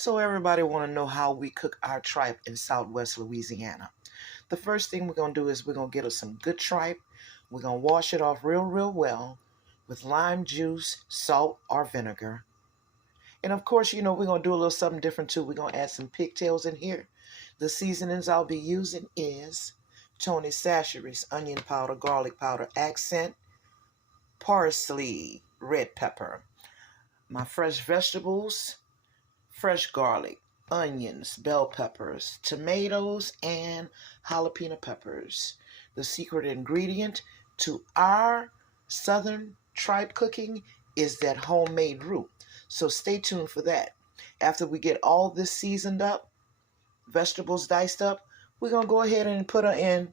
So everybody want to know how we cook our tripe in Southwest Louisiana. The first thing we're going to do is we're going to get us some good tripe. We're going to wash it off real well with lime juice, salt, or vinegar. And of course, we're going to do a little something different too. We're going to add some pigtails in here. The seasonings I'll be using is Tony Chachere's onion powder, garlic powder, accent, parsley, red pepper, my fresh vegetables, fresh garlic, onions, bell peppers, tomatoes, and jalapeno peppers. The secret ingredient to our southern tripe cooking is that homemade roux. So stay tuned for that. After we get all this seasoned up, vegetables diced up, we're going to go ahead and put her in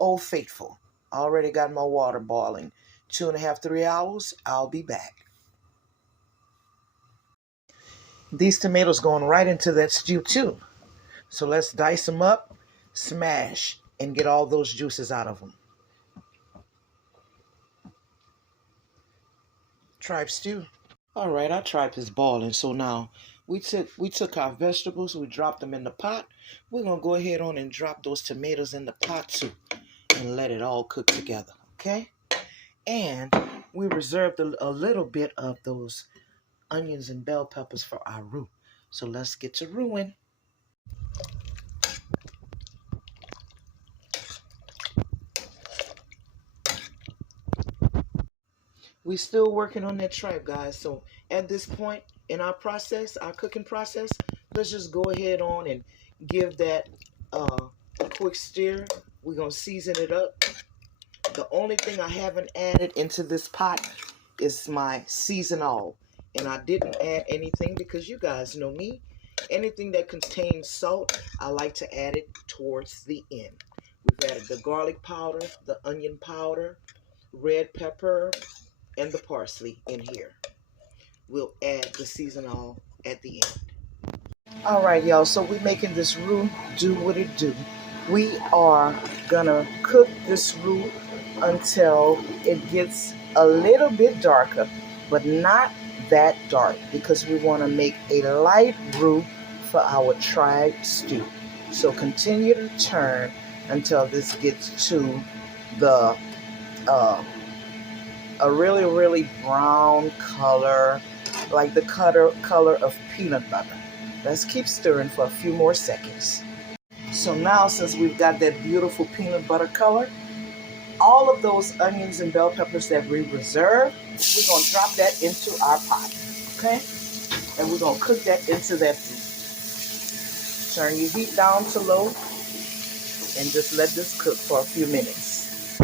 Old Faithful. I already got my water boiling. 2.5, 3 hours, I'll be back. These tomatoes going right into that stew too. So let's dice them up, smash, and get all those juices out of them. Tripe stew. All right, our tripe is boiling. So now we took our vegetables, we dropped them in the pot. We're gonna go ahead on and drop those tomatoes in the pot too, and let it all cook together. Okay, and we reserved a little bit of those onions and bell peppers for our roux. So let's get to roux. We still working on that tripe, guys. So at this point in our process, our cooking process, let's just go ahead on and give that a quick stir. We're gonna season it up. The only thing I haven't added into this pot is my seasonal, and I didn't add anything because you guys know me. Anything that contains salt, I like to add it towards the end. We've added the garlic powder, the onion powder, red pepper, and the parsley in here. We'll add the seasonal at the end. All right, y'all, so we're making this roux do what it do. We are gonna cook this roux until it gets a little bit darker, but not that dark, because we want to make a light roux for our tripe stew. So continue to turn until this gets to the a really brown color, like the color of peanut butter. Let's keep stirring for a few more seconds. So now, since we've got that beautiful peanut butter color, all of those onions and bell peppers that we reserved, we're going to drop that into our pot, okay? And we're going to cook that into that roux. Turn your heat down to low and just let this cook for a few minutes.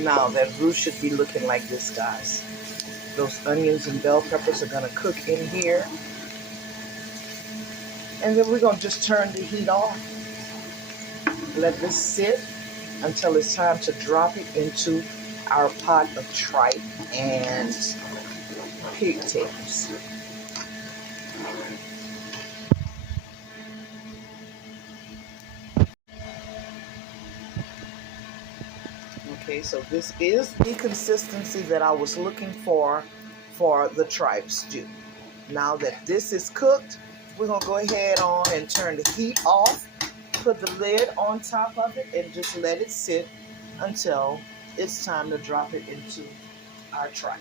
Now that roux should be looking like this, guys. Those onions and bell peppers are going to cook in here. And then we're going to just turn the heat off. Let this sit until it's time to drop it into our pot of tripe and pigtails. Okay, so this is the consistency that I was looking for the tripe stew. Now that this is cooked, we're going to go ahead on and turn the heat off, put the lid on top of it, and just let it sit until it's time to drop it into our tripe.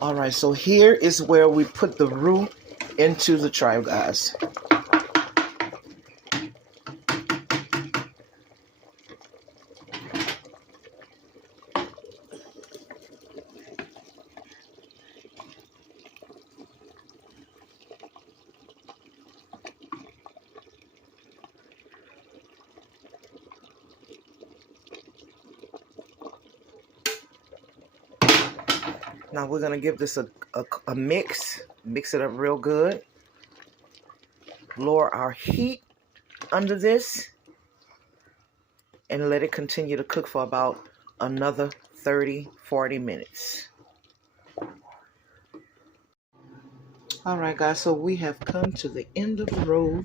All right, so here is where we put the roux into the tripe, guys. Now we're going to give this a mix. Mix it up real good. Lower our heat under this. And let it continue to cook for about another 30-40 minutes. All right, guys. So we have come to the end of the road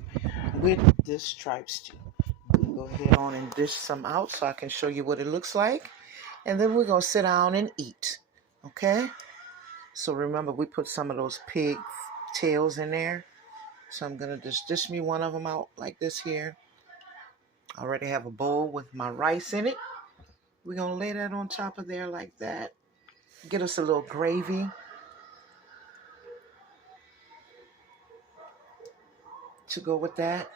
with this tripe stew. We'll go ahead on and dish some out so I can show you what it looks like. And then we're going to sit down and eat. Okay? So remember, we put some of those pig tails in there. So I'm going to just dish me one of them out like this here. I already have a bowl with my rice in it. We're going to lay that on top of there like that. Get us a little gravy. To go with that.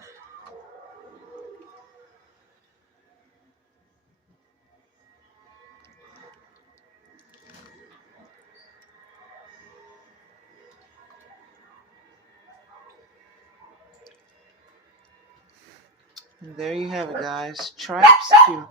And there you have it, guys. Tripe stew.